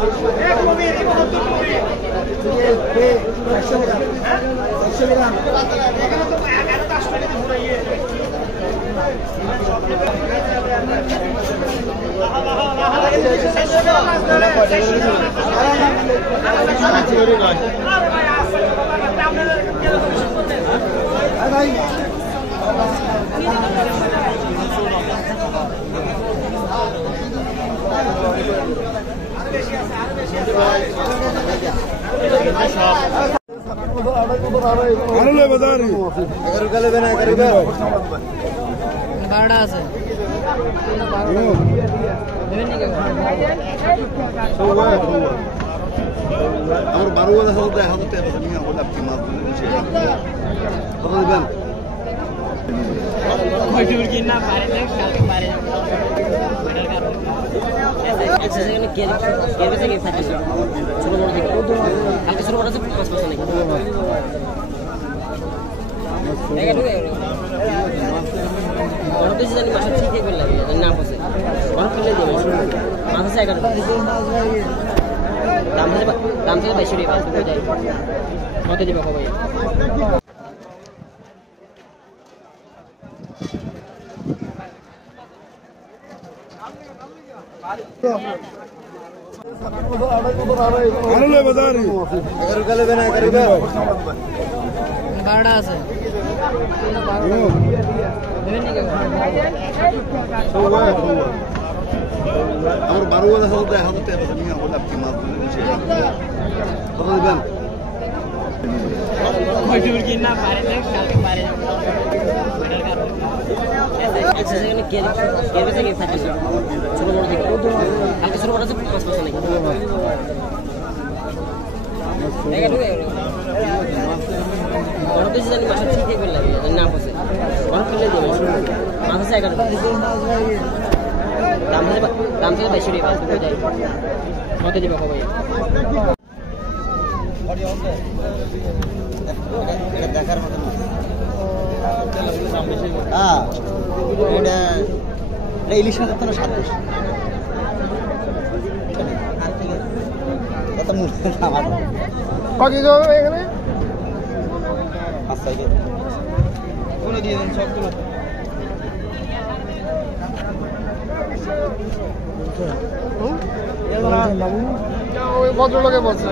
আমার 12 হাজার টাকা হাতে নিয়ে আমাদের আপনি মাছ বলে কত দিবেন কয়টুর কি না পারে না কালকে পারে আচ্ছা সেখানে কে থেকে থাকে ছোট বড় থেকে কালকে ছোট বড় আছে 5% নাকি একা ঢুকে বড় বেশি জানি মাছ ঠিক করে লাগে না পছে বড় কিনে দিবে মাছ আছে একা দাম থেকে বেশি রে বাস করে যায় কত দিবে কবে আনলে বাজারি 11 কালে বেনা করিবে 12টা আছে আমার 12 হাজার টাকা হাতে নিয়ে আমাদের আপনি মাছ বলে কত দিবেন কয়টুর কি না পারে না কালকে পারে আচ্ছা সেখানে কে থেকে থাকে ছোট বড় থেকে কালকে ছোট বড় আছে 5% নাকি একা ঢুকে বড় বেশি জানি মাছ ঠিক করে লাগে না পছে বড় কিনে দিবে মাছ আছে একা দাম থেকে বেশি রে বাস করে যায় কত দিবে কবে দেখার মতো হ্যাঁ এটা ইলিশ মাছের তো স্বাদ বেশি এখানে আচ্ছা কোনো দিয়ে দেন সবগুলো ওই ভদ্রলোকে বলছে